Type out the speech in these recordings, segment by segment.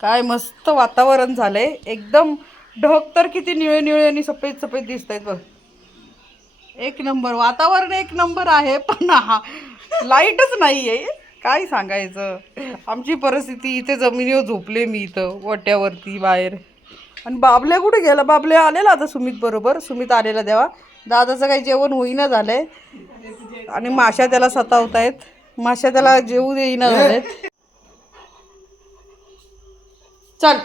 काय मस्त वातावरण झालंय. एकदम ढग तर किती निळे निळे आणि सफेद सफेद दिसत आहेत बघ. एक नंबर वातावरण एक नंबर आहे पण हा लाईटच नाही आहे काय सांगायचं? आमची परिस्थिती इथे जमिनीवर झोपले मी इथं वट्यावरती बाहेर. आणि बाबल्या कुठे गेला? बाबल्या आलेला आता सुमित बरोबर. सुमित आलेला देवा दादाचं काही जेवण होईना झालंय. आणि माश्या त्याला सतावत आहेत माश्या त्याला जेवू देईना झालेत. चल.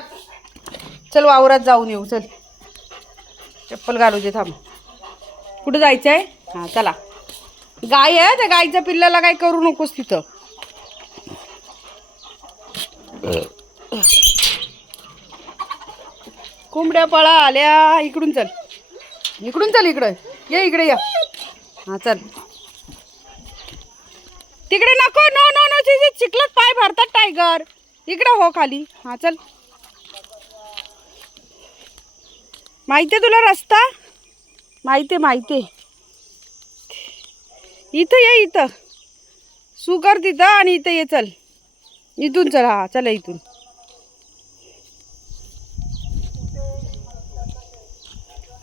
चल वावरात जाऊन येऊ चल. चप्पल घालू दे थांब. कुठं जायचं आहे हां चला. गाय आहे त्या गाईच्या पिल्लाला काय करू नकोस तिथं. कोंबड्या पळा आल्या. इकडून चल. इकडून चल इकडं. ये इकडे या. हां चल. तिकडे नको. नो नो नो तिथे चिखलात पाय भरतात टायगर इकडे हो खाली. हां चल. माहिती आहे तुला रस्ता? माहिती आहे माहिती आहे. इथं ये इथं. सू कर तिथं आणि इथं ये चल. इथून चल हा चला इथून.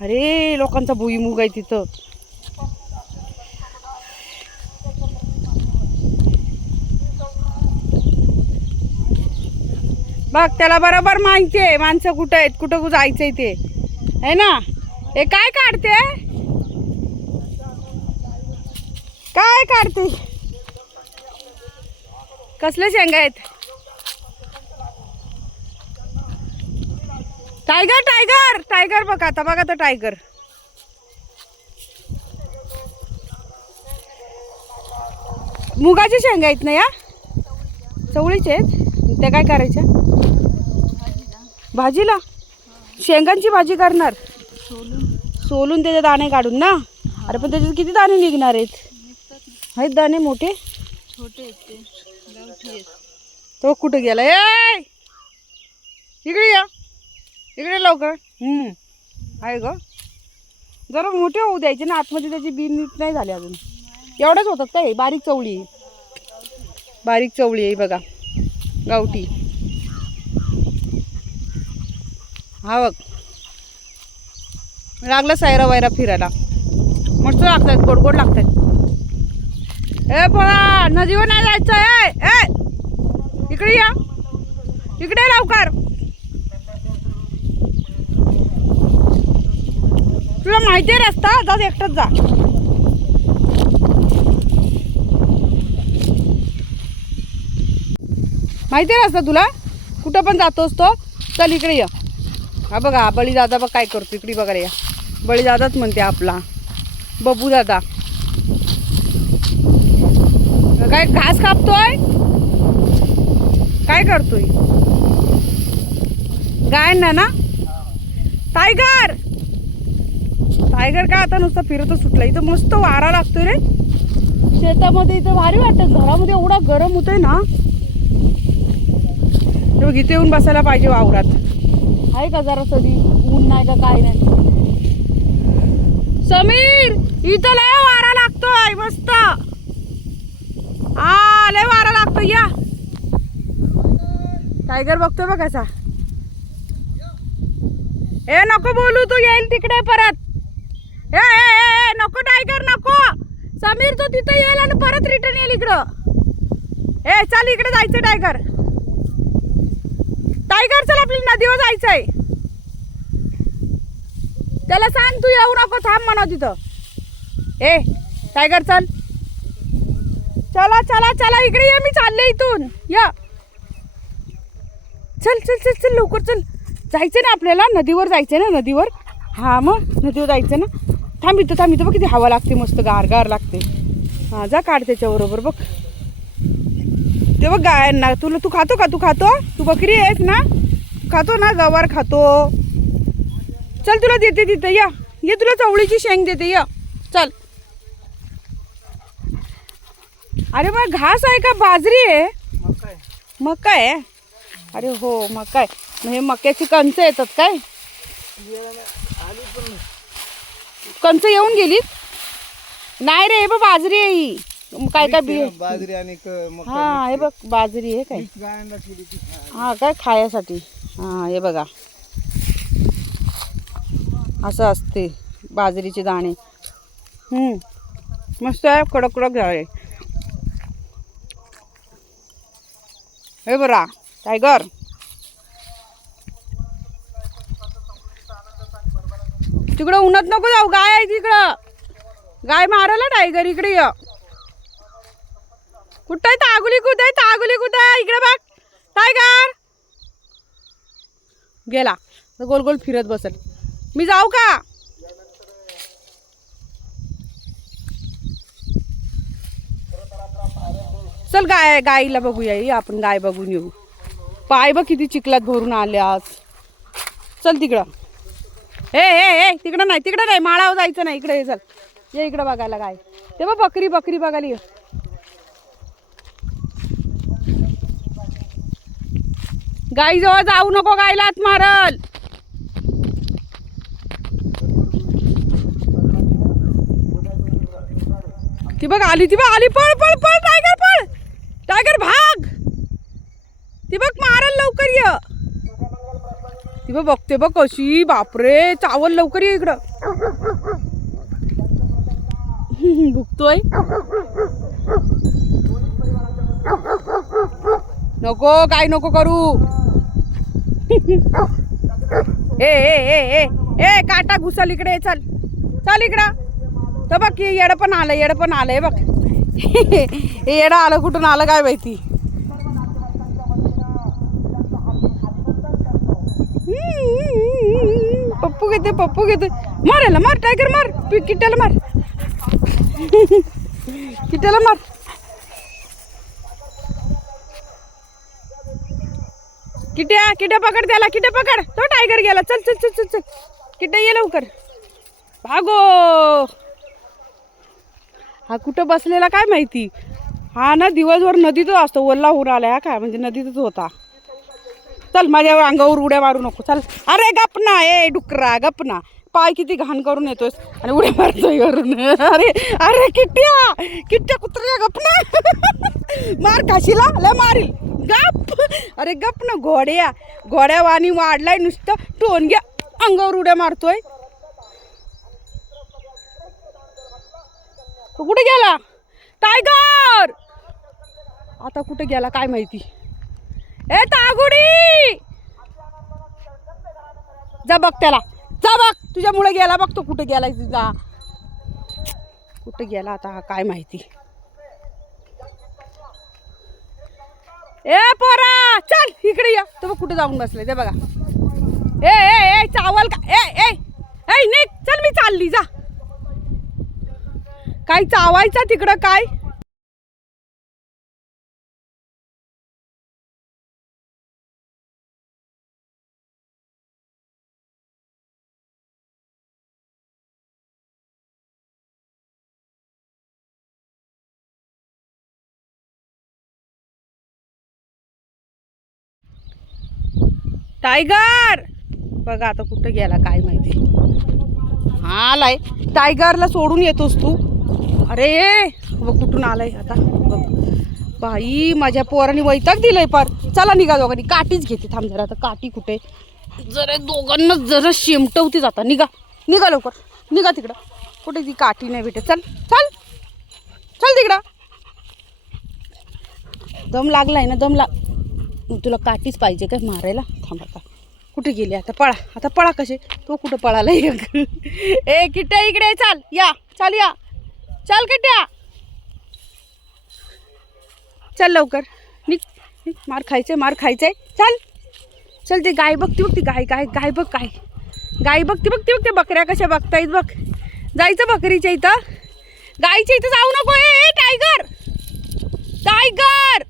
अरे लोकांचा भुईमुग आहे तिथं. बघ त्याला बरोबर माहिती आहे माणसं कुठं आहेत कुठं कुठं जायचंय ते. आहे ना? हे काय काढते? काय काढते? कसले शेंगा आहेत? टायगर टायगर टायगर बघा आता बघा तर टायगर. मुगाचे शेंगा आहेत ना या? चवळीचे आहेत. त्या काय करायच्या भाजीला. शेंगांची भाजी करणार? सोलून त्याचे दाणे काढून ना? अरे पण त्याच्यात किती दाणे निघणार आहेत? आहेत दाणे मोठे? छोटे ते. कुठं गेला? ए! इकडे या. इकडे लवकर. हम्म. आहे ग. जरा मोठे होऊ द्यायचे ना आतमध्ये त्याची बी नीट नाही झाली अजून. एवढंच होतात काय? बारीक चवळी. बारीक चवळी आहे बघा. गावठी. हा बघ. लागलं सायरा वायरा फिरायला. मस्त लागतात गोड गोड लागतात ए पळा नदीवर नाही जायचं ए ए. इकडे या. इकडे लवकर. तुला माहिती आहे रस्ता? जा एकटाच जा. माहिती आहे रस्ता तुला? कुठं पण जातोस तो? चल इकडे ये. हा बघा बळीदादा बळी बघ काय करतो इकडे बघा या बळीदादाच म्हणते आपला. बबू दादा. काय घास कापतोय? काय करतोय? गायना ना? टायगर! टायगर काय आता नुसतं फिरतो सुटला. इथं मस्त वारा लागतोय रे. शेतामध्ये इथं भारी वाटतं. घरामध्ये एवढा गरम होतोय ना. इथे येऊन बसायला पाहिजे वावरात. आहे का जरा सधी? ऊन नाही का काय नाही? समीर इथं लय वारा लागतोय मस्त. हा लय वारा लागतोय या. टायगर बघतोय बघ कसा. ए नको बोलू तू येईल तिकडे परत. ए ए, ए, ए, नको टायगर नको. समीर तो तिथं येईल आणि परत रिटर्न येईल इकडं. ए चल इकडे जायचं टायगर. टायगर चल आपल्याला नदीवर जायचंय. त्याला सांग तू येऊ नको थांब म्हणा तिथं. ए टायगर चल. चला चला चला इकडे ये मी चालले इथून. या. चल चल चल चल लवकर चल. जायचं ना आपल्याला नदीवर जायचं ना नदीवर? हा मग नदीवर जायचं ना? थांबितो थांबितो बघ किती हवा लागते मस्त गार गार लागते. हा जा काढ त्याच्याबरोबर बघ. ते बघ गायांना तुला तू खातो का? तू खातो? तू बकरी आहेस ना? खातो ना गवार खातो. चल तुला देते तिथं या. ये तुला चवळीची शेंग देते या. चल. अरे मग घास आहे का? बाजरी आहे. मका आहे. अरे हो मका आहे. हे मक्याची कंच येतात काय? कंच येऊन गेलीत? नाही रे बाजरी आहे ही. काय काय बी बाजरी आणि हा हे बघ बाजरी आहे काय. हा काय खाण्यासाठी हा हे बघा. असं असते बाजरीचे दाणे. हम्म मस्त आहे कडक कडक झाले हे बरा टायगर. तिकडं उन्हात नको जाऊ गाय आहे तिकडं. गाय मारायला टायगर इकडे ये. कुठं आहे तागुली? कुठं आहे तागुली? कुठं आहे? इकडे बघ. टायगर. गेला. गोल गोल फिरत बसल. मी जाऊ का? चल गाय गाईला बघूया. आपण गाय बघून येऊ. पाय बघ किती चिखलात भरून आले आज. चल तिकडं. ए ए हे तिकडं नाही तिकडं नाही. माळावर जायचं नाही. इकडे ये चल. ये इकडं बघायला गाय. ते बघ बकरी बकरी बघायला गाईजवळ जाऊ नको गायलाच मारल. ती बघ आली ती बघ आली. पळ पळ पळ टायगर पळ. टायगर भाग. ती बघ मारल लवकर ये. ती बघ बघते बघ कशी. बापरे चावल लवकर ये इकडं. भुकतोय. नको काय नको करू. ए ए ए ए ए काटा घुसल इकडे चल. चल इकडं. तर बघ की येडं पण आलं येडं पण आलंय बघ. हे येडं आलं कुठून आलं काय माहिती पप्पू घेते पप्पू घेते मार मार टायगर मार. पि- किट्ट्याला मार. किट्ट्याला मार. किट्या किट्या पकड त्याला किट्या पकड. तो टायगर गेला. चल चल चल चल चल. किट्या ये लवकर. भागो. हा कुठं बसलेला काय माहिती? हा ना दिवसभर नदीतच असतो. ओल्ला होऊन आला हा काय? म्हणजे नदीतच होता. चल माझ्या अंगावर उड्या मारू नको. चल. अरे गपना ए डुकरा गपना पाय किती घाण करून येतोस आणि उड्या मारतोय वरून. अरे अरे किट्ट्या किट्ट्या कुत्र्या गपना मार काशीला. लय मारील. गप. अरे गप ना घोड्या. घोड्या वाणी वाढलाय नुसतं. टोनग्या अंगावर उड्या मारतोय. तो कुठे गेला? टायगर! आता कुठे गेला काय माहिती? ए तागुडी! जा बघ त्याला. जा बघ. तुझ्यामुळे गेला बघ तो कुठे गेलाय तुझा कुठे गेला आता हा काय माहिती? ए पोरा चल इकडे या. तुम्ही कुठे जाऊन बसले? ते बघा. ए ए ए चावल का? ए ए ए नाही चल मी चालली जा. काय चावायचा तिकडं काय? टायगर! बघा आता कुठं गेला काय माहिती. हा आलाय. टायगरला सोडून येतोस तू. अरे बघ कुठून आलाय आता. बघ. बाई माझ्या पोराने वैताग दिलंय पार. चला निघा दोघांनी. काठीच घेते थांब जरा. आता काठी कुठे जरा दोघांना जरा शेमटवते जाता. निघा. निघा लवकर. निघा तिकडं. कुठे ती काठी नाही भेटत. चल चल. चल तिकडं. दम लागलाय ना दम लाग तुला काठीच पाहिजे काय मारायला? थांब आता. कुठे गेली? आता पळा. आता पळा कसे तो कुठं पळाला? ए किट्ट्या इकडे चाल. या. चाल या. चाल किट्ट्या चल लवकर. निक मार खायचंय मार खायचंय. चल. चल ते गाय बघती बघ ती गाय गाय गाय बघ काय गाय बघती बघती बघ त्या बकऱ्या कशा बघतायत बघ. जायचं बकरीच्या इथं. गायच्या इथं जाऊ नको. ए, टायगर टायगर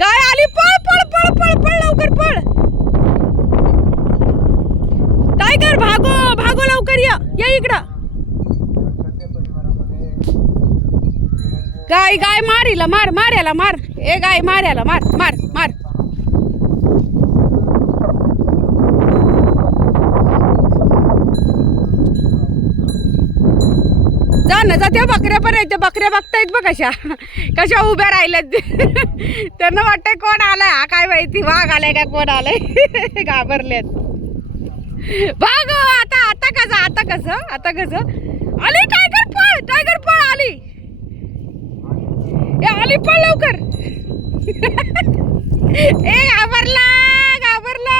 गाय आली पळ पळ पळ पळ पळ लवकर पळ. टायगर भागो भागो लवकर या या इकडं. गाय गाय मार मार मार याला मार. ए गाय मार्याला मार मार मार. त्याचा त्या बकऱ्या पण आहेत. त्या बकऱ्या बघतायत बघ कशा. कशा उभ्या राहिल्यात. त्यांना वाटतंय कोण आलाय. हा काय माहिती वाघ आलाय का कोण आलाय. घाबरल्यात बघ हो, आता आता कसं आता कसं आता कसं. आली टायगर पळ टायगर पळ आली ए आली पळ लवकर. ए घाबरला घाबरला.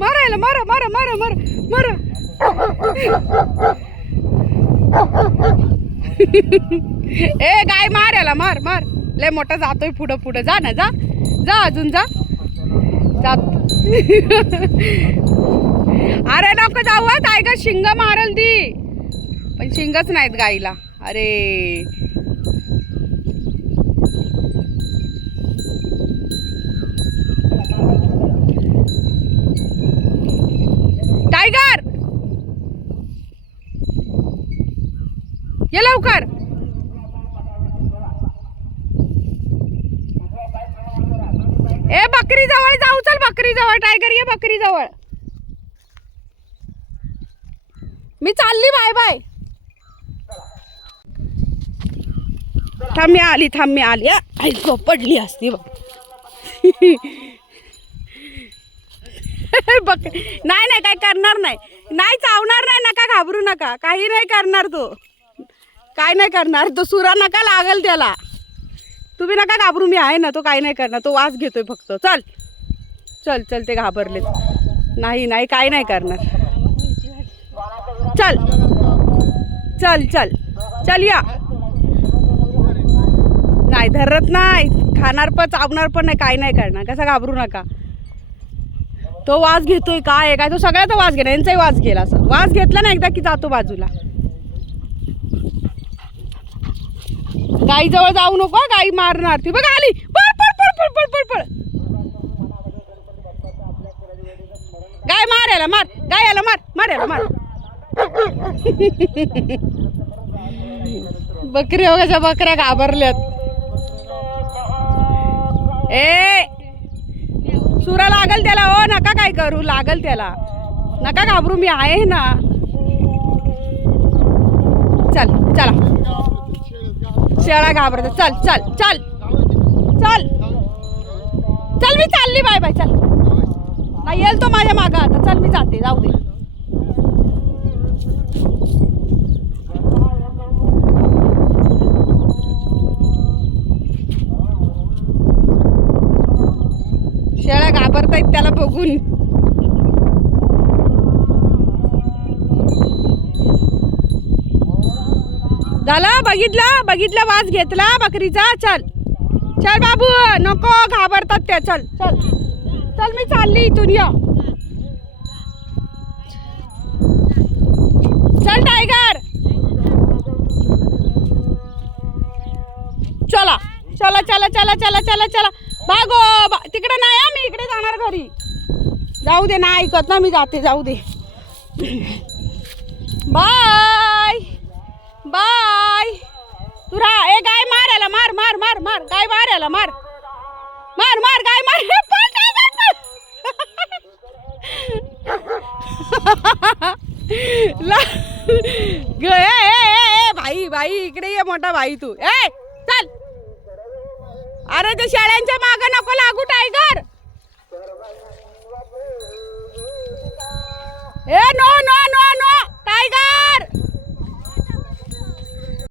मारायला मारा मारा मारा मारा मारा. ए गाय मार याला मार मार. लय मोठा जातोय पुढं पुढं. जा ना जा. जा अजून जा. जात. अरे नको जाऊ गाय टायगर शिंग मारल ती. पण शिंगच नाहीत गाईला. अरे टायगर ये लवकर. ए बकरी जवळ जाऊ चल बकरी जवळ टायगर ये बकरी जवळ मी चालली बाय बाय थांब मी आली थांब मी आली. आई पडली असती बघ. बक नाही नाही काय करणार नाही. नाही चावणार नाही नका घाबरू नका. काही नाही करणार तो. काय नाही करणार. तो सुरा नका लागल त्याला. तुम्ही नका घाबरू मी आहे ना तो काय नाही करणार. तो वास घेतोय फक्त. चल. चल चल ते घाबरले नाही नाही काय नाही करणार. चल. चल चल. चल या. नाही धरत नाही. खाणार पण चावणार पण नाही काय नाही करणार. कसा घाबरू नका. तो वास घेतोय काय आहे काय? तो सगळ्याचा वास घेणार. यांचाही वास गेला असं. वास घेतला ना एकदा की जातो बाजूला. गाईजवळ जाऊ नको गाई मारणार ती. बघ आली. पळ पळ पळ पळ पळ पळ पळ. गाय मार याला मार. गाय याला मार. मार याला मार. बकरी हो, कशा बकऱ्या घाबरल्यात. ए सुरा लागल त्याला ओ नका काय करू लागल त्याला. नका घाबरू मी आहे ना. चल चला. शेळा घाबरत. चल चल चल. चल. चल मी चालली. बाय बाय चल. नाही येईल तो माझ्या मागं आता. चल मी जाते. जाऊ दे. शेळ्या घाबरतायत त्याला बघून. झालं? बघितलं? बघितलं वास घेतला बकरीचा? चल. चल बाबू नको घाबरतात त्या चल चल. चल मी चालली इथून या. चल टायगर चला चला चला चला चला चला चला. बागो बा- तिकडे नाही मी इकडे जाणार घरी. जाऊ दे ना ऐकत ना मी जाते जाऊ दे. बा बाय. तू राहा ए गाय मारायला मार मार मार मार. गाय मार याला मार. मार मार गाय मार. ला- ए, भाई भाई इकडे ये मोठा भाई तू. ए चल. अरे ते शेळ्यांच्या माग नको लागू टायगर ए no no no no tiger